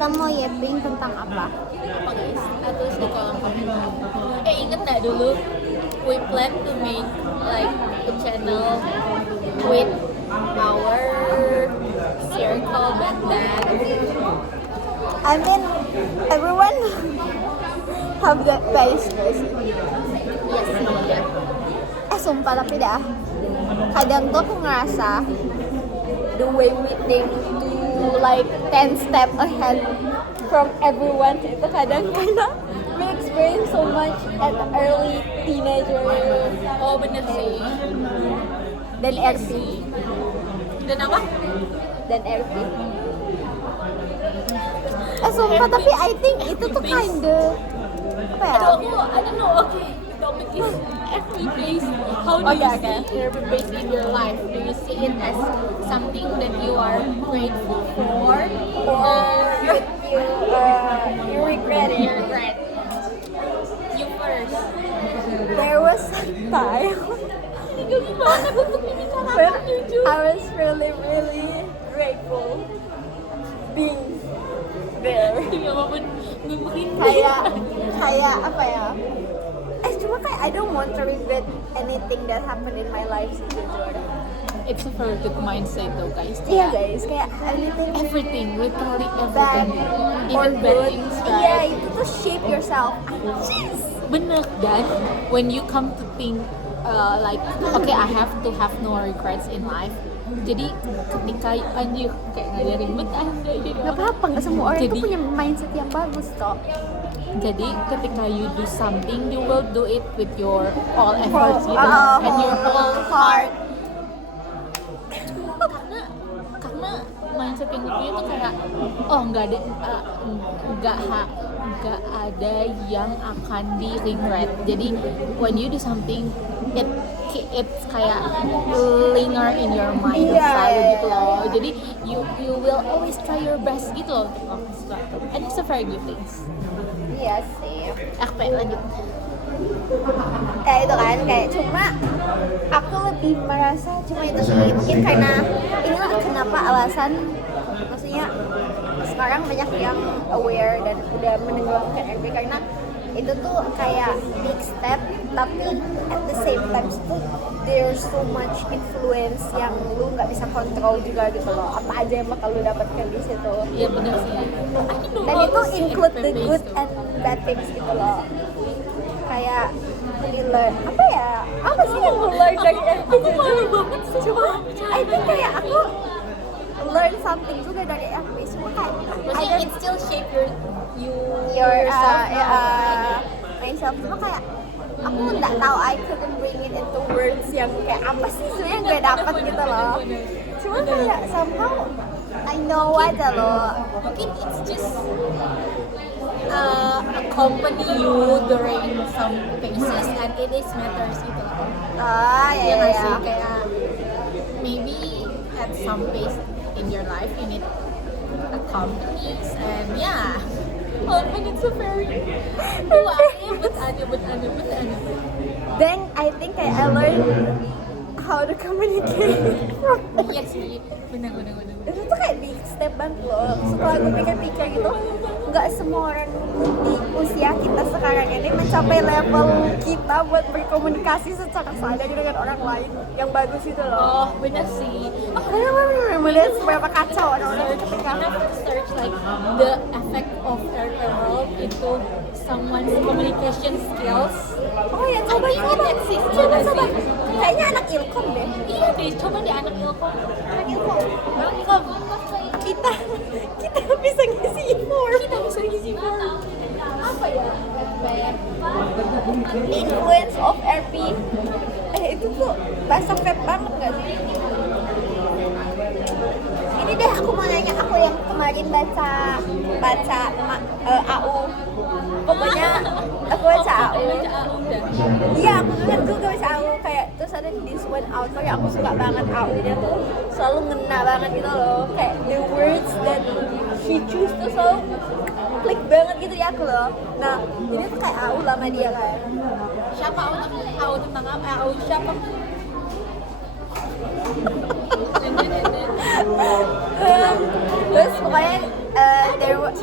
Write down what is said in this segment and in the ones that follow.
Kita mau yapping tentang apa? Apa guys? Tulis di kolom komentar. Inget nggak dulu? We plan to make like a channel with our circle back then. I mean, everyone have that phase guys. Yes, iya. Sumpah tapi dah kadang tuh aku ngerasa the way we think to like 10 step ahead from everyone itu kadang karena we experience so much at early teenager Oh bener sih. dan Iya RP sih. Dan apa? dan RP. Sumpah RP. tapi I think itu tuh kinda apa ya? Aduh, I don't know. Okay, the topic is every phase. How do you see every phase in your life? Do you see it as something that you are grateful for, or You regret you it. regret? You first. There was a time Gimana bentuk ini when karakternya Ju? I was really grateful being there. Demi apapun, gue kayak apa ya? Cuma kayak I don't want to regret anything that happened in my life sih jujur. It's a very good mindset though guys. Iya guys, kayak Everything, literally bad everything, or even bad good. things, Iya right? itu tuh shape yourself. Jeez. Bener, dan when you come to think like okay I have to have no regrets in life, jadi ketika anjir kayak ngajarin bet anda jadi Gak apa-apa, gak semua orang Jadi- tuh punya mindset yang bagus toh. jadi ketika you do something you will do it with your all efforts gitu and your whole heart, karena mindset yang gue punya tuh kayak oh nggak ada yang akan di regret. Jadi when you do something it's kayak linger in your mind selalu gitu loh. Jadi you will always try your best gitu loh untuk melakukan sesuatu, and it's a very good things. Iya sih. Apa lanjut? Kayak itu kan, kayak cuma aku lebih merasa cuma itu sih mungkin karena inilah kenapa alasan maksudnya sekarang banyak yang aware dan udah menenggelamkan RB karena itu tuh kayak big step tapi at the same time tuh there's so much influence yang lu nggak bisa kontrol juga gitu loh, apa aja yang bakal lu dapatkan di situ. Iya benar sih. Dan itu include the good and bad things gitu loh. Kayak we learn apa sih yang gue learn dari FB jujur banget sih. Cuma I think kayak aku learn something juga dari FB. Cuma kayak Maksudnya it still shape yourself now, myself. Cuma kayak aku nggak tahu, I couldn't bring it into words yang kayak apa sih sebenarnya gue dapat gitu loh. Cuma kayak somehow I know aja loh. Mungkin it's just accompany you during some phases and it is matters gitu loh. Iya nggak ya. sih? Kayak maybe at some phase in your life you need accompanies and yeah. Oh, and it's a very but Then I think kayak I learned how to communicate. Iya sih, benar. Itu tuh kayak big step banget loh. Setelah gue pikir-pikir gitu, nggak semua orang di usia kita sekarang ini mencapai level kita buat berkomunikasi secara sadar dengan orang lain yang bagus itu loh. Oh, benar sih. Melihat seberapa kacau orang-orang ketika Search like the effect of alcohol into someone's communication skills. oh ya coba I think it exists, coba nggak sih? kayaknya anak ilkom deh. Iya deh, coba deh anak ilkom. Anak ilkom kita bisa ngisi form. Kita bisa ngisi form. Apa ya? Influence of RP. Itu tuh bahasa vape banget gak sih? Ini deh aku mau nanya, aku yang kemarin baca AU. Pokoknya aku baca AU. Iya, aku kan juga baca AU kayak terus ada this one author yang aku suka banget AU-nya tuh selalu ngena banget gitu loh. Kayak the words that she choose tuh selalu klik banget gitu di aku loh. Nah, jadi tuh kayak AU lama dia kan. Siapa AU tentang apa? AU siapa? Terus pokoknya there was T.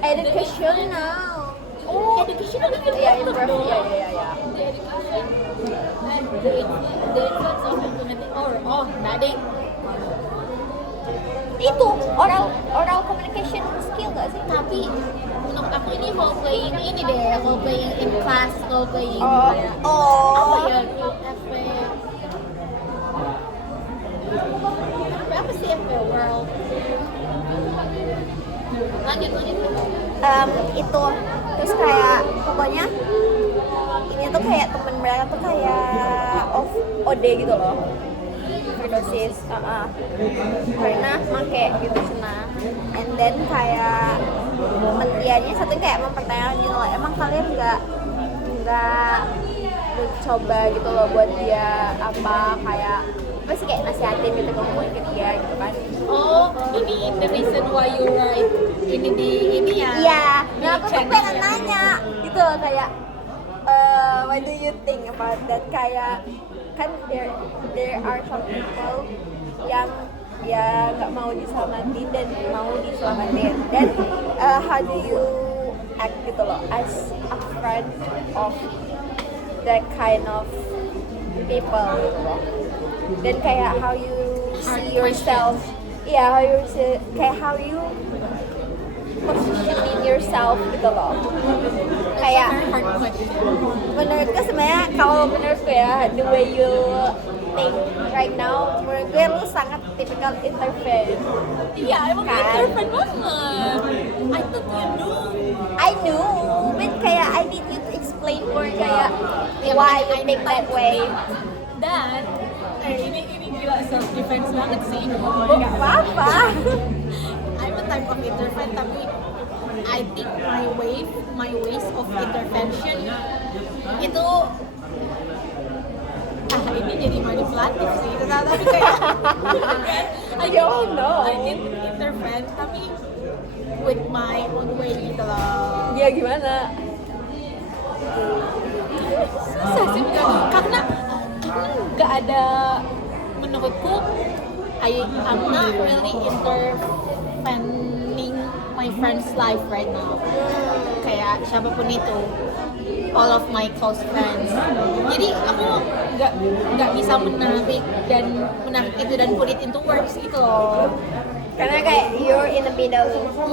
educational. Oh, educational even Yeah, in better birth. dong. Yeah. The education and the influence of implementing enggak deh. Itu oral communication skill gak sih? Tapi menurut aku ini role playing ini deh, role playing in class, role playing kayak apa ya apa sih FP World. Lanjut. Itu terus kayak pokoknya ini tuh kayak temen mereka tuh kayak OD gitu loh, overdosis karena make gitu cina, and then kayak dianya satu kayak mempertanyakan gitu loh, emang kalian nggak coba gitu loh buat dia apa sih kayak nasihatin gitu, ngomongin ke dia gitu kan. Oh, ini the reason why you write ini ya? Iya, di nah aku tuh channel pengen ya? nanya gitu loh kayak what do you think about that, kayak kan there are some people yang ya nggak mau diselamatin dan mau diselamatin, dan how do you act gitu loh as a friend of that kind of people gitu loh, dan kayak how you see yourself, how you positioning yourself gitu loh, kayak Hard question. menurutku sebenarnya kalau menurutku ya the way you think right now, menurut gue lu sangat typical intervene. Iya, emang Kan? intervene banget. I thought you knew. I know, but kayak I need you to explain more kayak Ya, why makanya you think that way. Dan ini gila self defense banget sih. Gak apa-apa. I'm a type of intervene, tapi I think my ways of intervention itu ini jadi manipulatif sih, tapi kayak I don't know. I did intervene tapi with my own way gitu loh. Ya gimana? Susah sih karena nggak ada, menurutku I'm not really intervening my friend's life right now. Kayak siapapun itu, all of my close friends. Jadi aku nggak bisa menarik itu dan put it into words gitu loh. Karena kayak you're in the middle.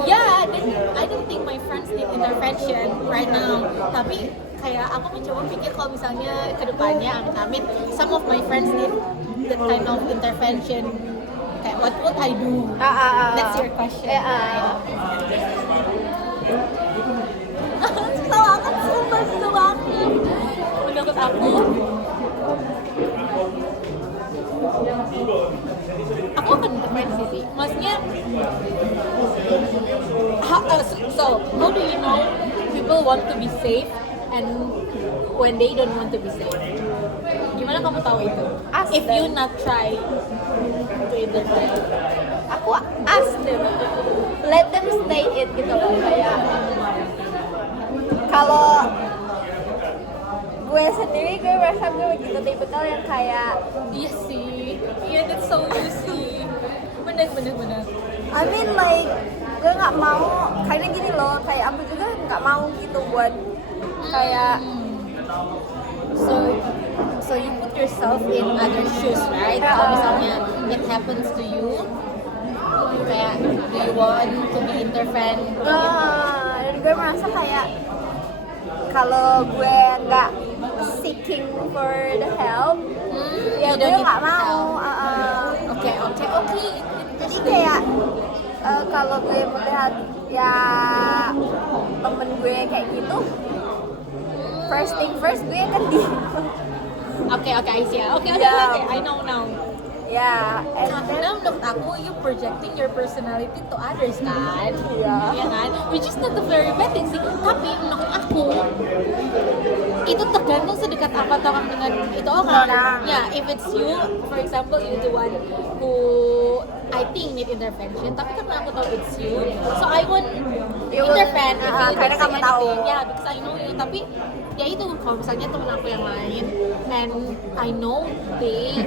Yeah, then I don't think my friends need intervention right now. Tapi kayak aku mencoba pikir kalau misalnya kedepannya amit-amit some of my friends need that kind of intervention. Kayak what would I do? That's your question. Susah banget, susah banget. Menurut aku akan intervensi sih. Maksudnya so how do you know people want to be safe and when they don't want to be safe? Gimana kamu tahu itu? Ask If them. you not try to intervene. Aku ask them, let them stay it gitu loh, kayak kalau gue sendiri gue merasa gue begitu tipikal yang kayak Iya sih, iya that's so you sih. Bener. I mean like gue nggak mau, karena gini loh, kayak aku juga nggak mau gitu buat kayak So you put yourself in other shoes, right? Kalau misalnya it happens to you, kayak do you want to be intervened? dan gue merasa kayak kalau gue nggak seeking for the help, ya you gue don't need nggak mau. Oke. Jadi kayak kalau gue melihat ya temen gue kayak gitu, first thing first gue akan di Oke, I see. Oke, I know now. ya, and then Karena menurut aku, you projecting your personality to others kan? Iya kan? Which is not a very bad thing sih. Tapi menurut aku, itu tergantung sedekat apa orang dengan itu orang. Ya, if it's you, for example, you're the one who I think need intervention. Tapi karena aku tahu it's you, so I won't intervene. If you karena don't say kamu tahu. anything. Ya, because I know you. Tapi ya itu, kalau misalnya temen aku yang lain, and I know they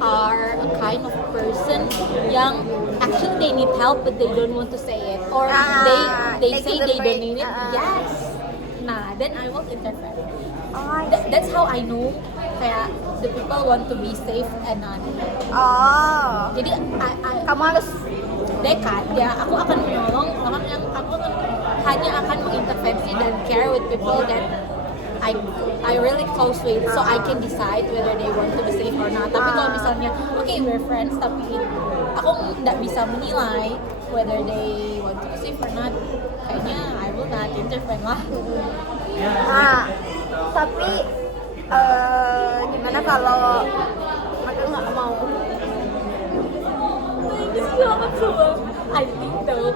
are a kind of person yang actually they need help but they don't want to say it, or they say to the they don't break. need it. Yes. Nah, then I will interfere. Oh, That's how I know kayak the people want to be safe and not. Oh, Jadi kamu harus dekat ya, aku akan menolong orang yang aku hanya akan mengintervensi dan care with people that I really close with, so I can decide whether they want to be safe or not. Tapi kalau misalnya okay we're friends tapi aku nggak bisa menilai whether they want to be safe or not, kayaknya I will not intervene lah. Nah, tapi gimana kalau mereka nggak mau? Ini sih banget semua. I think though,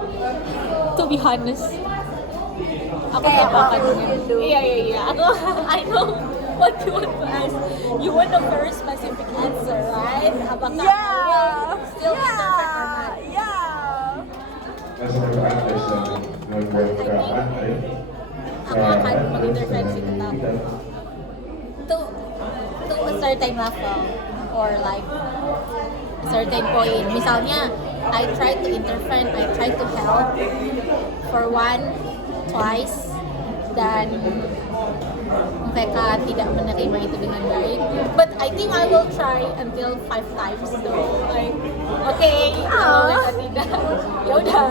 to be honest, aku Kayak gak akan what would you do? Iya. Aku I know what you want to ask. You want a very specific answer, right? Apakah I will still intervene or not? Aku akan mengintervensi tetap to a certain level or like a certain point. Misalnya I try to intervene, I try to help for one, twice, dan mereka tidak menerima itu dengan baik. But I think I will try until 5 times though. Like, okay, kalau mereka tidak, ya udah,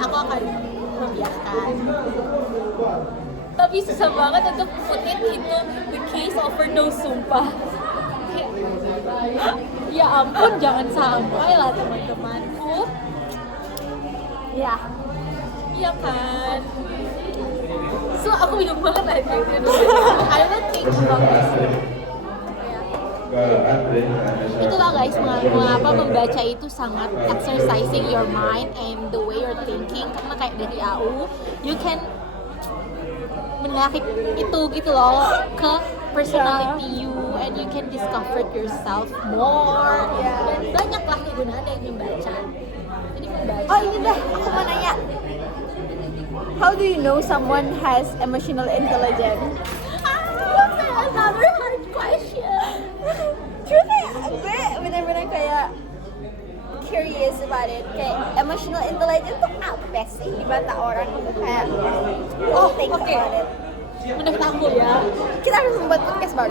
aku akan membiarkan. Tapi susah banget untuk put it into the case over no sumpah. Ya ampun, jangan sampai lah teman-temanku. Ya. Iya kan. So aku bingung banget lah itu. I will think about this. Itulah guys, mengapa membaca itu sangat exercising your mind and the way you're thinking, karena kayak dari AU you can menarik itu gitu loh ke personality you and you can discover yourself more. Dan banyaklah kegunaan dari membaca. Jadi membaca. Oh ini dah, aku mau nanya. How do you know someone has emotional intelligence? That's another hard question. Cuma kayak gue bener-bener kayak curious about it. Kayak emotional intelligence tuh apa sih di mata orang? Kayak think okay. about it. Menurut aku ya, Kita harus membuat podcast baru.